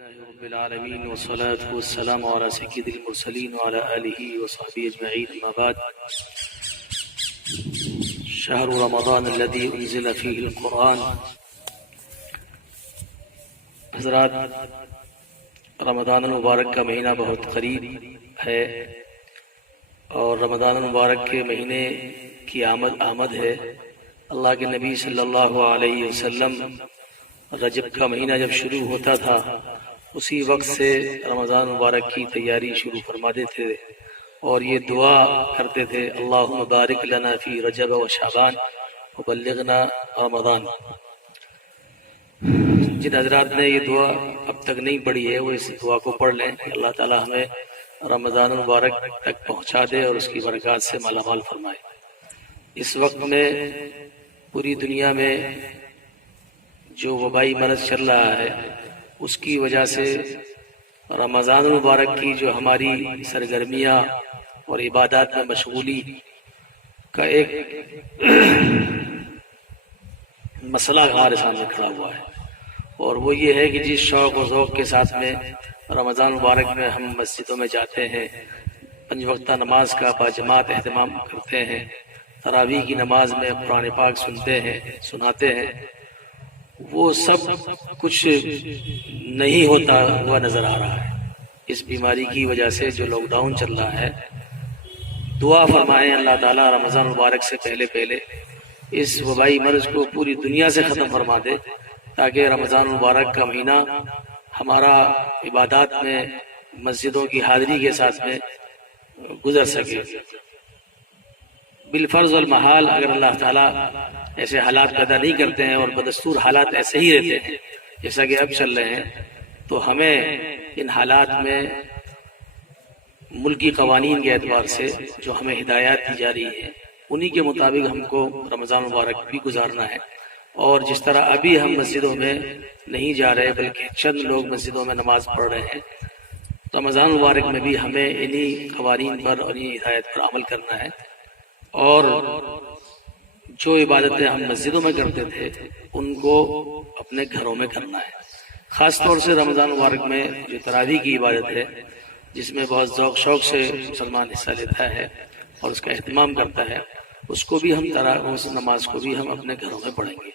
لله رب العالمين والصلاة والسلام على سيد المرسلين وعلى آله وصحبه أجمعين. أما بعد، شهر رمضان الذي أنزل فيه القرآن. حضرات، رمضان المبارک کا مہینہ بہت قریب ہے اور رمضان المبارک کے مہینے کی آمد ہے. اللہ کے نبی صلی اللہ علیہ وسلم رجب کا مہینہ جب شروع ہوتا تھا اسی وقت سے رمضان مبارک کی تیاری شروع فرماتے تھے اور یہ دعا کرتے تھے: اللہم بارک لنا فی رجب و شعبان وبلغنا رمضان. جن حضرات نے یہ دعا اب تک نہیں پڑھی ہے وہ اس دعا کو پڑھ لیں کہ اللہ تعالی ہمیں رمضان مبارک تک پہنچا دے اور اس کی برکات سے مالا مال فرمائے. اس وقت میں پوری دنیا میں جو وبائی مرض چل رہا ہے اس کی وجہ سے رمضان المبارک کی جو ہماری سرگرمیاں اور عبادات میں مشغولی کا ایک مسئلہ ہمارے سامنے کھڑا ہوا ہے، اور وہ یہ ہے کہ جس شوق و ذوق کے ساتھ میں رمضان مبارک میں ہم مسجدوں میں جاتے ہیں، 5 وقتہ نماز کا باجماعت اہتمام کرتے ہیں، تراویح کی نماز میں قرآن پاک سناتے ہیں، وہ سب کچھ نہیں ہوتا ہوا نظر آ رہا ہے. اس بیماری کی وجہ سے جو لاک ڈاؤن چل رہا ہے، دعا فرمائیں اللہ تعالیٰ رمضان مبارک سے پہلے اس وبائی مرض کو پوری دنیا سے ختم فرما دے تاکہ رمضان مبارک کا مہینہ ہمارا عبادات میں مسجدوں کی حاضری کے ساتھ میں گزر سکے. بالفرض والمحال اگر اللہ تعالیٰ ایسے حالات پیدا نہیں کرتے ہیں اور بدستور حالات ایسے ہی رہتے ہیں جیسا کہ اب چل رہے ہیں، تو ہمیں ان حالات میں ملکی قوانین کے اعتبار سے جو ہمیں ہدایات دی جا رہی ہیں انہی کے مطابق ہم کو رمضان مبارک بھی گزارنا ہے. اور جس طرح ابھی ہم مسجدوں میں نہیں جا رہے بلکہ چند لوگ مسجدوں میں نماز پڑھ رہے ہیں، رمضان مبارک میں بھی ہمیں انہی قوانین پر اور انہی ہدایت پر عمل کرنا ہے اور جو عبادتیں ہم مسجدوں میں کرتے تھے ان کو اپنے گھروں میں کرنا ہے. خاص طور سے رمضان مبارک میں جو تراویح کی عبادت ہے جس میں بہت ذوق شوق سے مسلمان حصہ لیتا ہے اور اس کا اہتمام کرتا ہے، اس کو بھی اس نماز کو بھی ہم اپنے گھروں میں پڑھیں گے.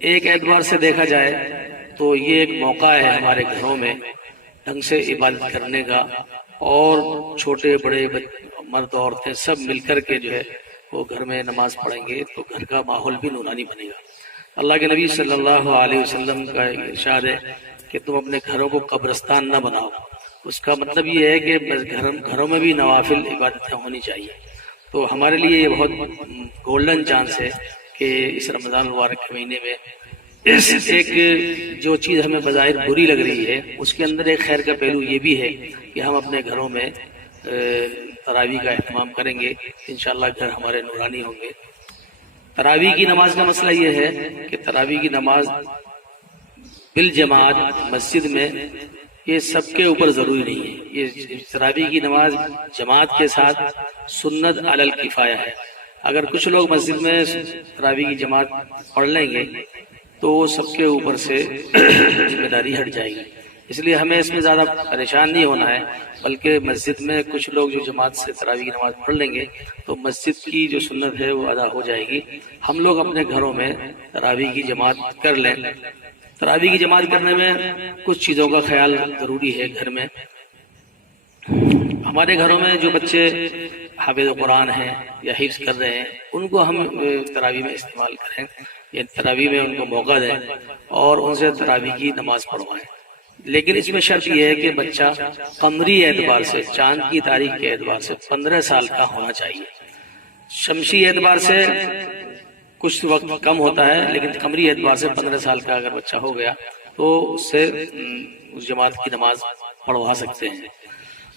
ایک اعتبار سے دیکھا جائے تو یہ ایک موقع ہے ہمارے گھروں میں ڈھنگ سے عبادت کرنے کا، اور چھوٹے بڑے مرد عورتیں سب مل کر کے جو ہے وہ گھر میں نماز پڑھیں گے تو گھر کا ماحول بھی نورانی بنے گا. اللہ کے نبی صلی اللہ علیہ وسلم کا ارشاد ہے کہ تم اپنے گھروں کو قبرستان نہ بناؤ. اس کا مطلب یہ ہے کہ گھروں میں بھی نوافل عبادتیں ہونی چاہیے. تو ہمارے لیے یہ بہت گولڈن چانس ہے کہ اس رمضان مبارک کے مہینے میں ایک جو چیز ہمیں بظاہر بری لگ رہی ہے اس کے اندر ایک خیر کا پہلو یہ بھی ہے کہ ہم اپنے گھروں میں تراویح کا اہتمام کریں گے. انشاءاللہ گھر ہمارے نورانی ہوں گے. تراویح کی نماز کا مسئلہ یہ ہے کہ تراویح کی نماز بالجماعت مسجد میں یہ سب کے اوپر ضروری نہیں ہے. یہ تراویح کی نماز جماعت کے ساتھ سنت علی الکفایہ ہے. اگر کچھ لوگ مسجد میں تراویح کی جماعت پڑھ لیں گے تو وہ سب کے اوپر سے ذمہ داری ہٹ جائے گی. اس لیے ہمیں اس میں زیادہ پریشان نہیں ہونا ہے، بلکہ مسجد میں کچھ لوگ جو جماعت سے تراویح کی نماز پڑھ لیں گے تو مسجد کی جو سنت ہے وہ ادا ہو جائے گی. ہم لوگ اپنے گھروں میں تراویح کی جماعت کر لیں. تراویح کی جماعت کرنے میں کچھ چیزوں کا خیال ضروری ہے. گھر میں ہمارے گھروں میں جو بچے حافظ قرآن ہیں یا حفظ کر رہے ہیں ان کو ہم تراویح میں استعمال کریں، یا تراویح میں ان کو موقع دیں اور ان سے تراویح کی نماز پڑھوائیں. لیکن اس میں شرط یہ ہے کہ بچہ قمری اعتبار سے چاند کی تاریخ کے اعتبار سے 15 سال کا ہونا چاہیے. شمسی اعتبار سے کچھ وقت کم ہوتا ہے لیکن قمری اعتبار سے 15 سال کا اگر بچہ ہو گیا تو اس سے اس جماعت کی نماز پڑھوا سکتے ہیں.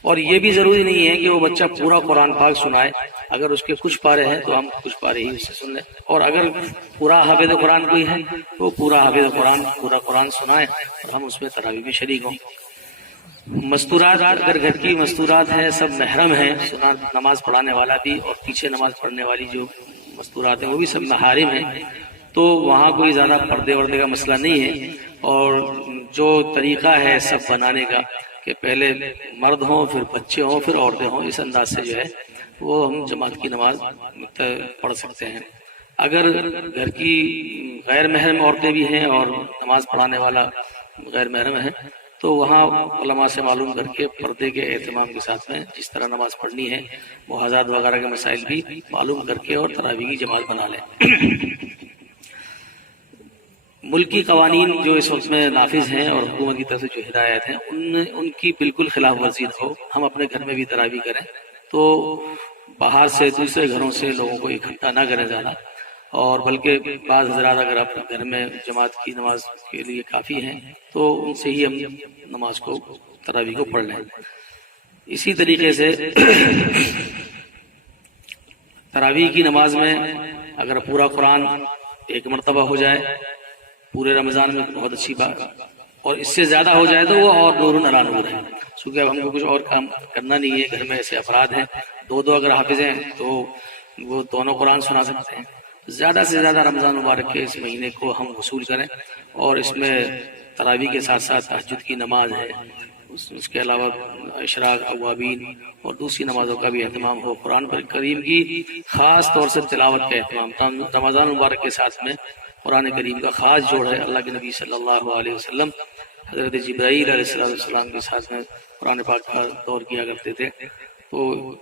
اور یہ بھی ضروری نہیں ہے کہ وہ بچہ پورا قرآن پاک سنائے. اگر اس کے کچھ پارے ہیں تو ہم کچھ پارے ہی اس سے سن لیں، اور اگر پورا حافظ قرآن کوئی ہے تو پورا حافظ قرآن پورا قرآن سنائے اور ہم اس میں تراویح میں شریک ہوں. مستورات، اگر گھر کی مستورات ہیں سب محرم ہیں، نماز پڑھانے والا بھی اور پیچھے نماز پڑھنے والی جو مستورات ہیں وہ بھی سب محارم ہیں، تو وہاں کوئی زیادہ پردے وردے کا مسئلہ نہیں ہے. اور جو طریقہ ہے سب بنانے کا کہ پہلے مرد ہوں پھر بچے ہوں پھر عورتیں ہوں، اس انداز سے جو ہے وہ ہم جماعت کی نماز پڑھ سکتے ہیں۔ اگر گھر کی غیر محرم عورتیں بھی ہیں اور نماز پڑھانے والا غیر محرم ہے تو وہاں علماء سے معلوم کر کے پردے کے اہتمام کے ساتھ میں جس طرح نماز پڑھنی ہے محاذات وغیرہ کے مسائل بھی معلوم کر کے اور تراویح کی جماعت بنا لیں۔ ملکی قوانین جو اس وقت میں نافذ ہیں اور حکومت کی طرف سے جو ہدایت ہیں ان کی بالکل خلاف ورزی نہ ہو، ہم اپنے گھر میں بھی تراویح کریں، تو باہر سے دوسرے گھروں سے لوگوں کو اکٹھا نہ کریں زیادہ، اور بلکہ بعض حضرات اگر اپنے گھر میں جماعت کی نماز کے لیے کافی ہیں تو ان سے ہی ہم نماز کو تراویح کو پڑھ لیں۔ اسی طریقے سے تراویح کی نماز میں اگر پورا قرآن ایک مرتبہ ہو جائے پورے رمضان میں بہت اچھی بات، اور اس سے زیادہ ہو جائے تو وہ اور نور علی نور ہے، کیونکہ اب ہم کو کچھ اور کام کرنا نہیں ہے، گھر میں ایسے افراد ہیں دو اگر حافظ ہیں تو وہ دونوں قرآن سنا سکتے ہیں۔ زیادہ سے زیادہ رمضان مبارک کے اس مہینے کو ہم وصول کریں، اور اس میں تراویح کے ساتھ ساتھ تہجد کی نماز ہے، اس کے علاوہ اشراق اوابین اور دوسری نمازوں کا بھی اہتمام ہو، قرآن کریم کی خاص طور سے تلاوت کا اہتمام۔ رمضان مبارک کے ساتھ میں قرآن کریم کا خاص جوڑ ہے، اللہ کے نبی صلی اللہ علیہ وسلم حضرت جبرائیل علیہ السلام کے ساتھ میں قرآن پاک کا دور کیا کرتے تھے، تو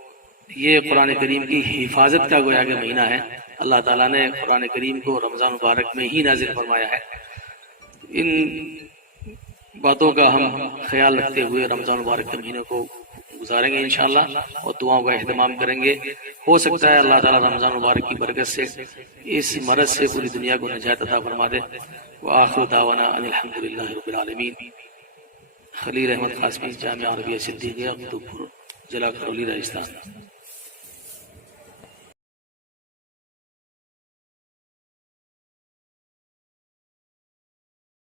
یہ قرآن کریم کی حفاظت کا گویا کہ مہینہ ہے۔ اللہ تعالیٰ نے قرآن کریم کو رمضان مبارک میں ہی نازل فرمایا ہے۔ ان باتوں کا ہم خیال رکھتے ہوئے رمضان مبارک کے مہینے کو گزاریں گے انشاءاللہ، اور دعاؤں کا اہتمام کریں گے۔ ہو سکتا ہے اللہ تعالیٰ رمضان مبارک کی برکت سے اس مرض سے پوری دنیا کو نجات عطا فرما دے۔ وآخر دعوانا ان الحمدللہ رب العالمین۔ خلیل احمد قاسمی، جامعہ عربیہ صدیقیہ، قطب پور، ضلع کرولی، راجستھان۔